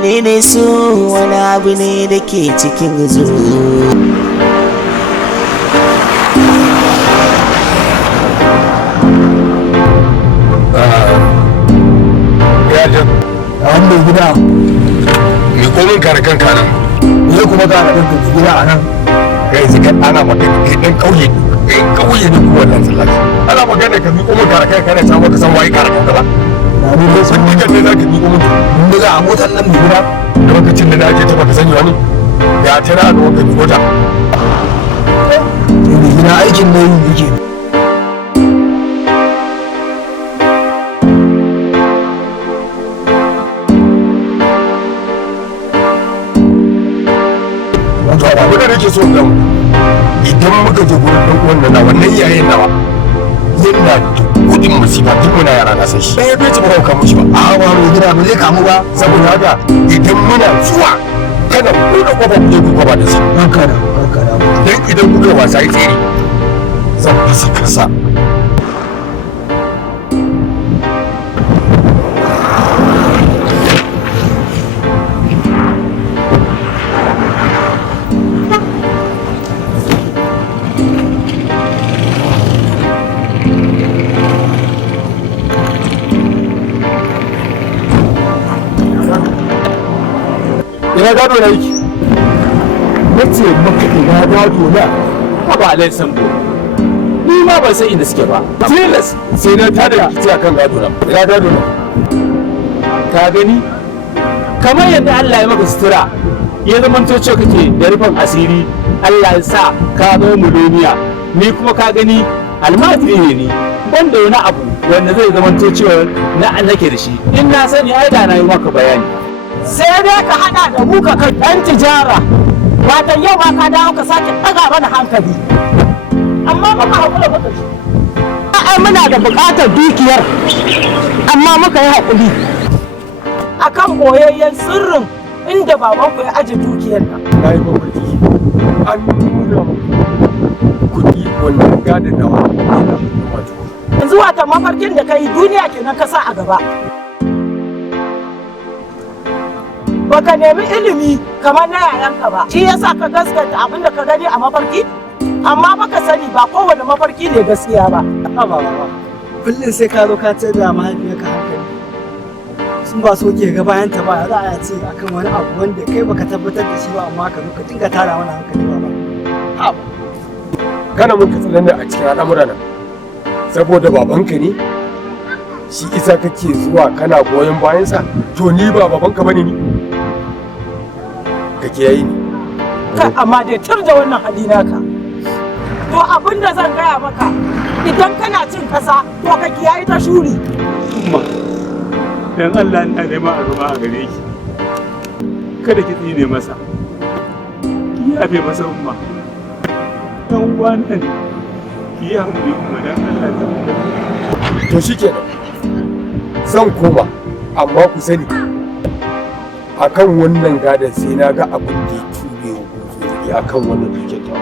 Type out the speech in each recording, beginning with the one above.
menene so wani abu ne da ke cikin zuciya. Wanda gida mai komin kare kanka nan ne kuma kare kanka gida a nan ga yanzu kan ana magana kai dan kauye ne ko wannan tsallaki ana magana ka mi komin kare kanka ne samu ka san waye kare kanka ba na ni dai sun diga ne zaka mi komin mun da za a motar nan mai gida lokacin da nake ta baka sani wani ya tana da wanda mota mai gida aikin ne yake abin da nake so in gamu idan muka je gurin ɗan uwan nan wannan yayin nawa yana da kudin musiba duk muna yara na san shi ɗaya bai ci ba kamu shi ba a ba mai gida ba zai kamu ba saboda haka idan muna zuwa kada ku da kofa ku je ku kwaba da shi haka da dan idan kuka wasa yi tsere zan fasa kansa ina gado na yake nace maka ina gado na ba alai sambo ni ma ban san inda suke ba tilas sai na tada kici akan gado na ina gado na ka gani kamar yadda Allah ya maka sutura ya zama to ce kake da rufin asiri Allah ya sa ka zo miloniya ni kuma ka gani almajiri ne ni banda wani abu wanda zai zama to cewa na nake da shi in na sani ai da na yi maka bayani sai dai ka hada da mu ka kai ɗan tijara watan yau ba ka dawo ka sake ɗaga mana hankali amma muka haƙura muka shi ai muna da buƙatar dukiyar amma muka yi haƙuri akan boyayyen sirrin inda babanku ya aje dukiyar nan na yi mafarki an nuna kuɗi wannan gadon nawa yanzu wata mafarkin da ka yi duniya kenan ka sa a gaba baka nemi ilimi kamar na yayanka ba shi yasa ka gaskata abin da ka gani a mafarki amma baka sani ba kowane mafarki ne gaskiya ba ba kullum sai ka zo ka ce da mahaifiyarka hankali sun ba so ke ga bayan ta ba za a ce akan wani abu wanda kai baka tabbatar da shi ba amma ka zo ka dinga tara mana hankali ba kana mun katsalan ne a cikin al'amura nan saboda babanka ne shi isa kake zuwa kana goyon bayansa to ni ba babanka bane ni kake yayi ni kai amma dai tur da wannan hali naka to abin da zan gaya maka idan kana cin kasa to ka kiyaye ta shuri dan Allah ina neman aruma a gare ki kada ki tsine masa ki yafe masa umma dan uwan nan ki yi hakuri umma dan Allah to shikenan zan koma amma ku sani akan wannan gadon sai na ga abin da ya tube wa gurgurbi akan wannan dukiyar ta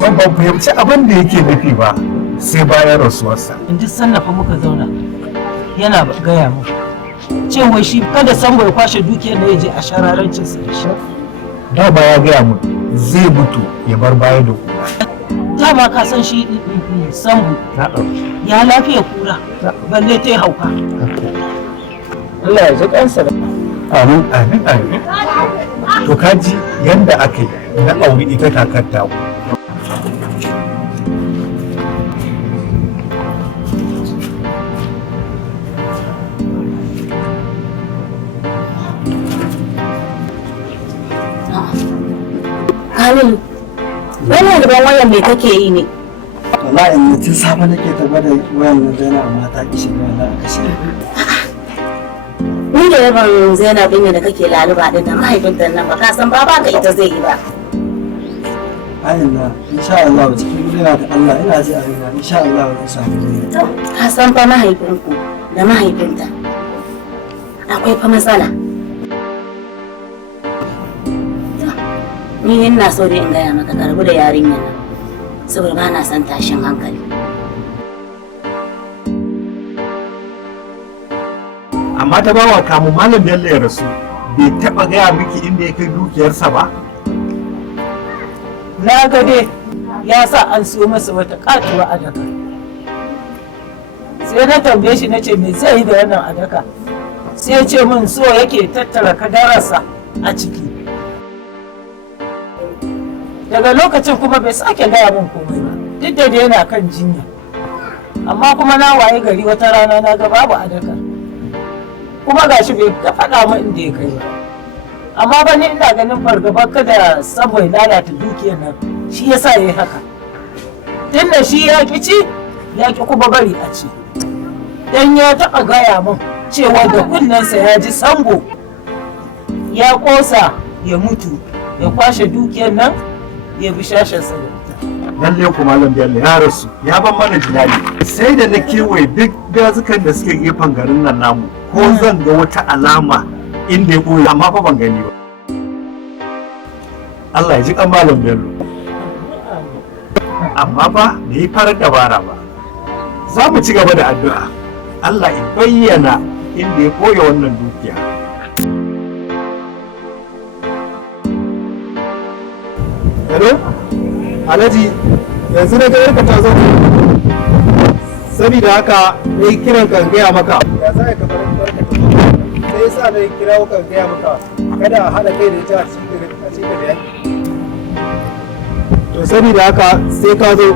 ban fahimci abin da yake nufi ba sai bayan rasuwarsa. in ji sannafa muka zauna yana gaya mu cewa shi kada san bai kwashe dukiyar da ya je a shararancin da shi dama ya gaya mun zai mutu ya bar baya da kura dama ka san shi sambu ya lafiya kura balle ta yi hauka Allah ya ji kansa da amin amin amin to kaji yanda aka yi na auri ita kakar tawo Halilu, wannan gaban wayan me kake yi ne? wallahi in tun safe nake ta gwada wayan nan Zainab amma ta kishi ne wallahi aka shi Ni da yaban Zainab ɗin da kake laluba din nan mahaifinta nan ba ka san ba ka ita zai yi ba. ayin na insha Allah cikin gudana da Allah ina ji ayin na insha Allah zai samu To, ka san fa mahaifinku da mahaifinta akwai fa matsala. Ni ina so dai in gaya maka karbu da yarinya nan saboda ba na son tashin hankali. Amma ta bawa kamun Malam Bello ya rasu bai taɓa gaya miki inda ya kai dukiyarsa ba? Na ga dai ya sa an siyo masa wata katuwa adaka. Sai na tambaye shi na ce me zai yi da wannan adaka? Sai ya ce min so yake tattara kadararsa a ciki. Daga lokacin kuma bai sake gaya min komai ba, duk da dai yana kan jinya. Amma kuma na waye gari wata rana na ga babu adaka. Kuma gashi bai ka faɗa min inda ya kai ba. Amma ba ni ina ganin fargaba kada saboda lalata dukiyar nan shi yasa yayi haka. Tunda shi ya ki ci ya ki kuma bari a ci. Dan ya taɓa gaya min cewa da kunnensa ya ji sango ya ƙosa ya mutu ya kwashe dukiyar nan ya bi shashinsa da ita. Lalle ku Malam Bello ya rasu ya ban mana jilali sai da na kewaye duk dazukan da suke gefen garin nan namu ko zan ga wata alama inda ya ɓoye amma fa ban gani ba. Allah ya ji kan Malam Bello. Amma fa da yi farar dabara ba. Za mu ci gaba da addu'a. Allah ya bayyana inda ya ɓoye wannan dukiya. Hello? Alhaji, yanzu na ga yarka ta zo. Saboda haka na yi kiran kan gaya maka. Ya za ka bar barka ta zo. Sai yasa na yi kira kan gaya maka. Kada a haɗa kai da ita a cikin da yaki. To saboda haka sai ka zo.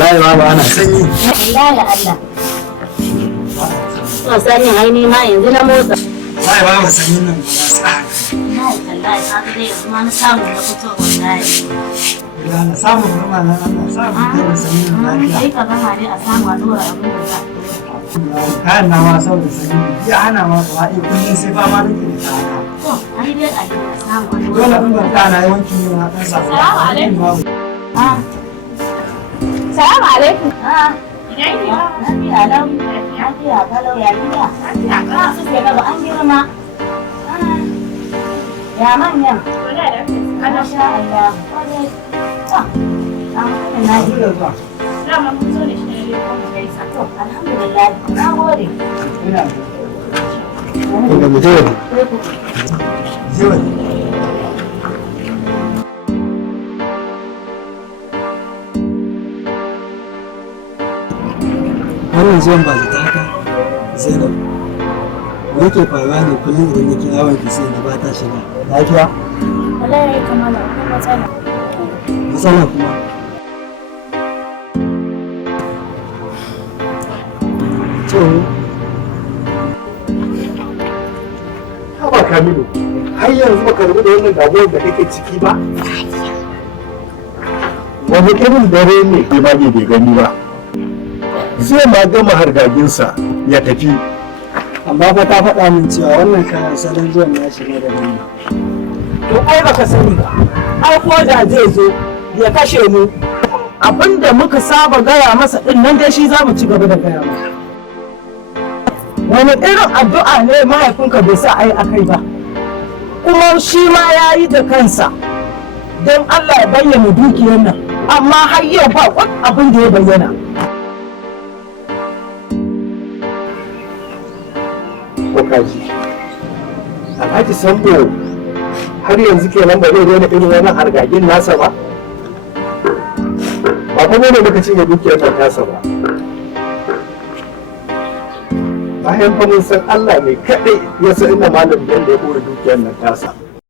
Allah ba ana sanyi. Allah ya Allah. To sanyin aini ma yanzu na motsa. Sai ba mu sanyin nan ba sa. Allah ya sa dai yanzu ma na samu na fito wallahi. Ya na samu ruwa na Allah samu da sanyin nan lafiya. Kai ka gama dai a samu a dora abin da za. Kayan na ma saboda sanyi. Ya hana ma ba ai kullun sai ba ma nake da kaya. To ai dai a samu a dora. Dole in ban kana yawanci ne na dan sa. Assalamu alaikum. Salamu alaikum. Lafiya lau. Lafiya kalau ya gida. Ba su ke gaba an girma. Ya manyan. Ana sha Allah. Na ji zuwa. Dama mun zo ne shi ne kuma gaisa. To alhamdulillah. Na gode. Inda mu je wani. Je wani. Wannan zuwan ba zata haka Zainab me yake faruwa ne kullum idan nake yawon ki sai na ba ta shiga lafiya Wallahi kamar akwai matsala. matsala kuma to Haba Kamilu, har yanzu baka rabu da wannan damuwar da kake ciki ba? Wani irin dare ne ke ba bai gani ba. Zai ma gama hargaginsa ya tafi. amma fa ta faɗa min cewa wannan kayan salon zuwan na shiga da ni To ai baka sani ba. Ai ko da zai zo ya kashe mu abinda muka saba gaya masa din nan dai shi za mu ci gaba da gaya masa. Wani irin addu'a ne mahaifinka bai sa ai akai ba. Kuma shi ma ya yi da kansa don Allah ya bayyana dukiyar nan amma har yau ba wani abin da ya bayyana. Ko kaji. Alhaji Sambo har yanzu kenan ba zai daina irin wannan hargagin nasa ba? Ba kuma ne muka cinye dukiyar nan tasa ba. Bayan fa mun san Allah ne kaɗai ya san inda Malam Bello ya ɓoye dukiyar nan tasa.